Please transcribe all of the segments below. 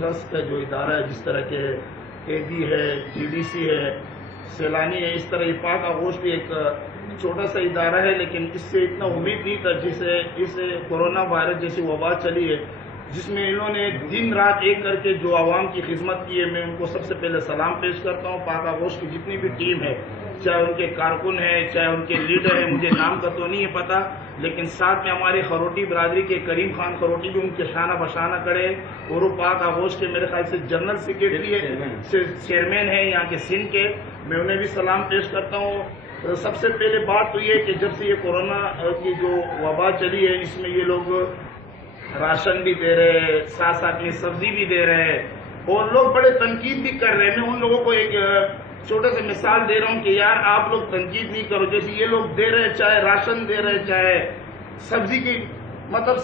Trust کا جو ادارہ ہے، جس طرح کے AD ہے، GDC ہے، سیلانی ہے، اس طرح یہ پاک آغوش بھی ایک چھوٹا سا ادارہ ہے، لیکن اس سے اتنا امید نہیں تھا جسے اس کورونا وائرس جیسی وبا چلی ہے، جس میں انہوں نے دن رات ایک کر کے جو عوام کی خدمت کی ہے. میں ان کو سب سے پہلے سلام پیش کرتا ہوں. پاک آغوش کی جتنی بھی ٹیم ہے، چاہے ان کے کارکن ہیں، چاہے ان کے لیڈر ہیں، مجھے نام کا تو نہیں ہے پتا، لیکن ساتھ میں ہمارے خروٹی برادری کے کریم خان خروٹی بھی ان کے شانہ بشانہ کڑے، اور وہ پاک آغوش کے میرے خیال سے جنرل سیکریٹری ہے، چیئرمین ہے یہاں کے سندھ کے. میں انہیں بھی سلام پیش کرتا ہوں. سب سے پہلے بات تو یہ ہے کہ جب سے یہ کورونا کی جو وبا چلی ہے، اس میں یہ لوگ راشن بھی دے رہے ہیں، ساتھ ساتھ میں سبزی بھی دے رہے ہیں، اور لوگ بڑے تنقید بھی کر رہے ہیں. میں ان لوگوں کو ایک چھوٹا سا مثال دے رہا ہوں کہ یار آپ لوگ تنقید نہیں کرو. جیسے یہ لوگ دے رہے، چاہے راشن دے رہے، چاہے سبزی کی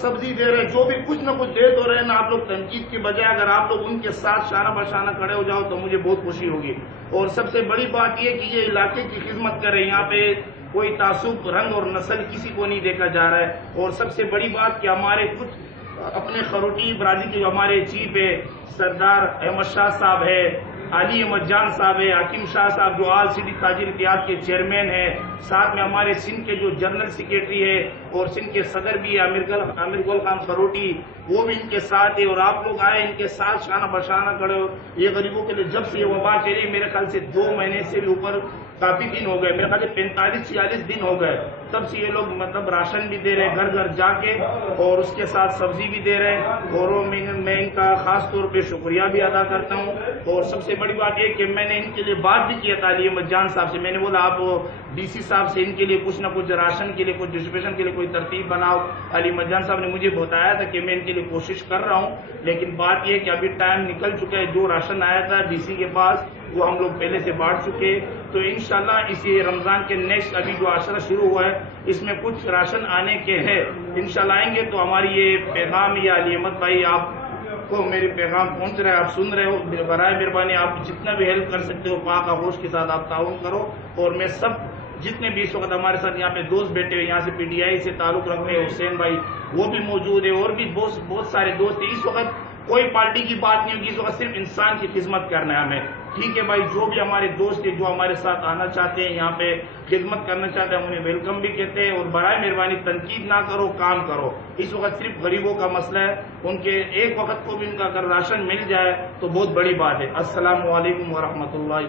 سبزی دے رہے، جو بھی کچھ نہ کچھ دے تو رہے نا، آپ لوگ تنقید کے بجائے اگر آپ لوگ ان کے ساتھ شانہ بشانہ کھڑے ہو جاؤ تو مجھے بہت خوشی ہوگی. اور سب سے بڑی بات یہ کہ یہ علاقے کی خدمت کر رہے ہیں. یہاں پہ کوئی تعصب رنگ اور نسل کسی کو نہیں دیکھا جا رہا ہے. اور سب سے بڑی بات کہ ہمارے کچھ اپنے خروٹی برادری کے جو ہمارے چیف ہے، سردار احمد شاہ صاحب ہے، علی احمد جان صاحب ہے، حکیم شاہ صاحب جو آل سٹی تاجر اتحاد کے چیئرمین ہیں، ساتھ میں ہمارے سندھ کے جو جنرل سیکریٹری ہے اور سندھ کے صدر بھی ہے امیر گل خان خروٹی، وہ بھی ان کے ساتھ ہے. اور آپ لوگ آئے ان کے ساتھ شانہ بشانہ کھڑے ہو. یہ غریبوں کے لیے جب سے یہ وبا چلی، میرے خیال سے 2 مہینے سے بھی اوپر کافی دن ہو گئے، میرے خیال سے 45-46 دن ہو گئے، تب سے یہ لوگ راشن بھی دے رہے ہیں گھر گھر جا کے، اور اس کے ساتھ سبزی بھی دے رہے ہیں. اور میں ان کا خاص طور پہ شکریہ بھی ادا کرتا ہوں. اور سب سے بڑی بات یہ کہ میں نے ان کے لیے بات بھی کیا تھا علی احمد جان صاحب سے. میں نے بولا آپ DC صاحب سے ان کے لیے کچھ نہ کچھ راشن کے لیے، کچھ ڈسٹریبیوشن کے لیے کوئی ترتیب بناؤ. علی احمد جان صاحب نے مجھے بتایا تھا کہ میں ان کے لیے کوشش کر رہا ہوں، لیکن بات یہ کہ ابھی ٹائم نکل چکا ہے. جو راشن آیا تھا DC کے پاس وہ ہم لوگ پہلے سے بانٹ چکے. تو انشاءاللہ اسی رمضان کے نیکسٹ ابھی جو عشرہ شروع ہوا ہے، اس میں کچھ راشن آنے کے ہیں. انشاءاللہ آئیں گے تو ہماری یہ پیغام یا علی احمد بھائی آپ کو میرے پیغام پہنچ رہا ہے، آپ سن رہے ہو. برائے مہربانی آپ جتنا بھی ہیلپ کر سکتے ہو پاک آغوش کے ساتھ آپ تعاون کرو. اور میں سب جتنے بھی اس وقت ہمارے ساتھ یہاں پہ دوست بیٹھے ہوئے، یہاں سے PTI سے تعلق رکھتے ہیں، حسین بھائی وہ بھی موجود ہے، اور بھی بہت سارے دوست ہیں. اس وقت کوئی پارٹی کی بات نہیں ہوگی، اس وقت صرف انسان کی خدمت کرنا ہے ہمیں. ٹھیک ہے بھائی، جو بھی ہمارے دوست ہیں جو ہمارے ساتھ آنا چاہتے ہیں، یہاں پہ خدمت کرنا چاہتے ہیں، ہم انہیں ویلکم بھی کہتے ہیں. اور برائے مہربانی تنقید نہ کرو، کام کرو. اس وقت صرف غریبوں کا مسئلہ ہے، ان کے ایک وقت کو بھی ان کا اگر راشن مل جائے تو بہت بڑی بات ہے. السلام علیکم ورحمۃ اللہ.